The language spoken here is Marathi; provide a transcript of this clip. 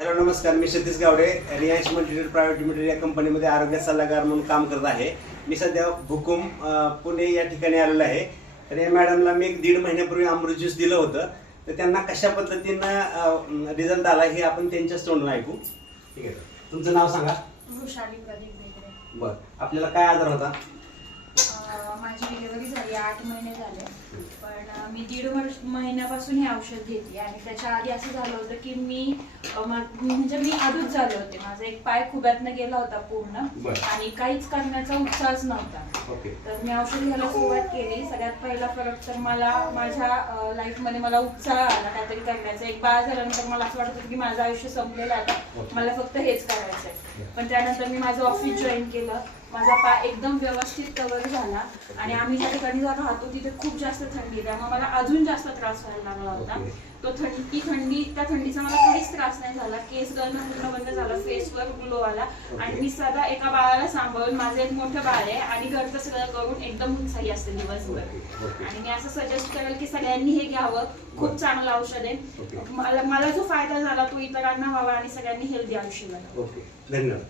हॅलो नमस्कार, मी Satish Gawade Reliance Multitude private limited या कंपनीमध्ये आरोग्य सल्लागार म्हणून काम करत आहे. मी सध्या भुकुम पुणे या ठिकाणी आलेलो आहे. तर या मॅडमला मी 1.5 महिन्यापूर्वी अमृत ज्यूस दिलं होतं. तर त्यांना कशा पद्धतीनं रिझल्ट आला हे आपण त्यांच्याच तोंडून ऐकू. ठीक आहे, तुमचं नाव सांगा. वृषाली प्रदीप बेगडे. बरं, आपल्याला काय आजार होता? माझी डिलिव्हरी झाली 8 महिने झाले, पण मी 1.5 महिन्यापासून हे औषध घेते. आणि त्याच्या आधी असं झालं होतं की मी आधूच झाले होते. माझा एक पाय खुब्यातनं गेला होता पूर्ण आणि काहीच करण्याचा उत्साहच नव्हता. तर मी औषध घ्यायला सुरुवात केली. सगळ्यात पहिला फरक तर मला माझ्या लाईफमध्ये मला उत्साह आला काहीतरी करण्याचा. एक बाळ झाल्यानंतर मला असं वाटत होतं की माझं आयुष्य संपलेलं आहे, आता मला फक्त हेच करायचं आहे. पण त्यानंतर मी माझं ऑफिस जॉईन केलं. माझा पाय एकदम व्यवस्थित कव्हर झाला आणि आम्ही ज्या ठिकाणी राहतो तिथे खूप जास्त थंडी, त्यामुळे मला अजून जास्त त्रास व्हायला लागला होता. त्या थंडीचा मला काहीच त्रास नाही झाला. केस गळणं पूर्ण बंद झालं, फेसवर ग्लो आला आणि मी सदा एका बाळाला सांभाळून, माझं एक मोठं बाळ आहे आणि घरचं सगळं करून एकदम उत्साही असते दिवसभर. आणि मी असं सजेस्ट करेल की सगळ्यांनी हे घ्यावं. खूप चांगलं औषध आहे. मला जो फायदा झाला तो इतरांना व्हावा आणि सगळ्यांनी हेल्दी आयुष्य जगावं. धन्यवाद.